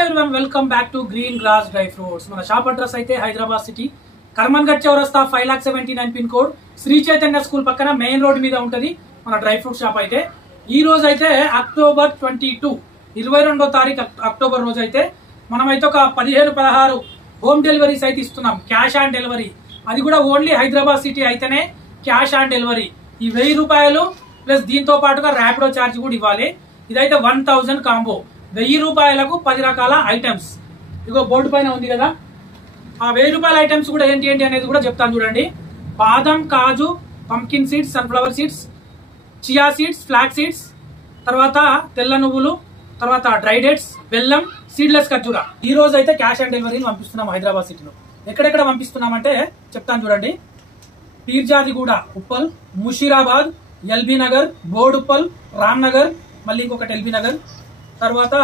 everyone, welcome back to Green Grass Dry Fruits. మన shop address అయితే Hyderabad city Karmanghat చౌరస్తా 5,79,9 pin code Shri Chaitanya school పక్కన main road మీద ఉంటది మన డ్రై ఫ్రూట్ షాప్ అయితే. ఈ రోజు అయితే అక్టోబర్ 22వ తారీఖు అక్టోబర్ రోజు అయితే మనమైతే ఒక 15-16 హోమ్ డెలివరీస్ అయితే ఇస్తున్నాం. క్యాష్ ఆన్ డెలివరీ, అది కూడా ఓన్లీ హైదరాబాద్ సిటీ అయితేనే క్యాష్ ఆన్ డెలివరీ. ఈ 1000 రూపాయలు ప్లస్ దీంతో పాటుగా ర్యాపిడో ఛార్జ్ కూడా ఇవ్వాలి. ఇదైతే 1000 కాంబో, 1000 రూపాయలకు 10 రకాల ఐటమ్స్. ఇగో బోర్డు పైన ఉంది కదా, ఆ 1000 రూపాయల ఐటమ్స్ కూడా ఏంటి అనేది కూడా చెప్తాను చూడండి. బాదం, కాజు, pumpkin seeds, sunflower seeds, chia seeds, flax seeds, తర్వాత తెల్ల నువ్వులు, తర్వాత డ్రై డేట్స్, బెల్లం, సీడ్లెస్ ఖర్జూరా. ఈ రోజు అయితే క్యాష్ ఆన్ డెలివరీని పంపిస్తున్నాం హైదరాబాద్ సిటీలో. ఎక్కడెక్కడ పంపిస్తున్నామంటే చెప్తాను చూడండి. పీర్జాదిగూడ, ఉప్పల్, ముషీరాబాద్, ఎల్బీ నగర్, బోడుప్పల్, రామ్ నగర్, మళ్ళీ ఇంకొకటి ఎల్బీ నగర్, తర్వాత